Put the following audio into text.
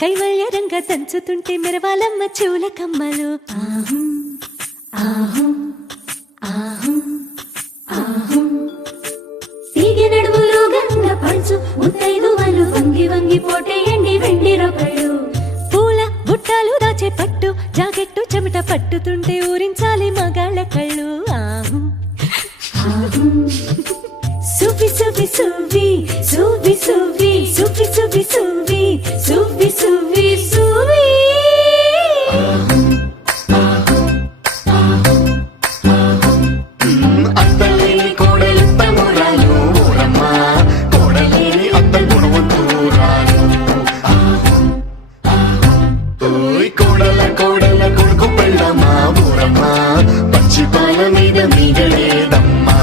కైవల్య రంగ దంచుతుంటే మెరవాలమ్మ చెవుల కమ్మలు. తీగె నడుములు గంగ పంచు ముత్తైదు వాళ్ళు వంగి వంగి పోటేయండి వెండి రొకళ్ళు. పూల బుట్టాలు దాచే పట్టు జాకెట్టు చెమట పట్టుతుంటే ఊరించాలి మగాళ్ళ కళ్ళు. సువి సువి సువి సువి సువి సువి సువి సువి సువి సువి సువి అత్తలేని కోడలింత మురాలు ఊరమ్మ, కోడలేని అత్త గుణవంతురాలు. కోడల కోడల కొడుకు పెళ్ళమ్మా ఊరమ్మ, పచ్చి పాల మీద లేదమ్మా.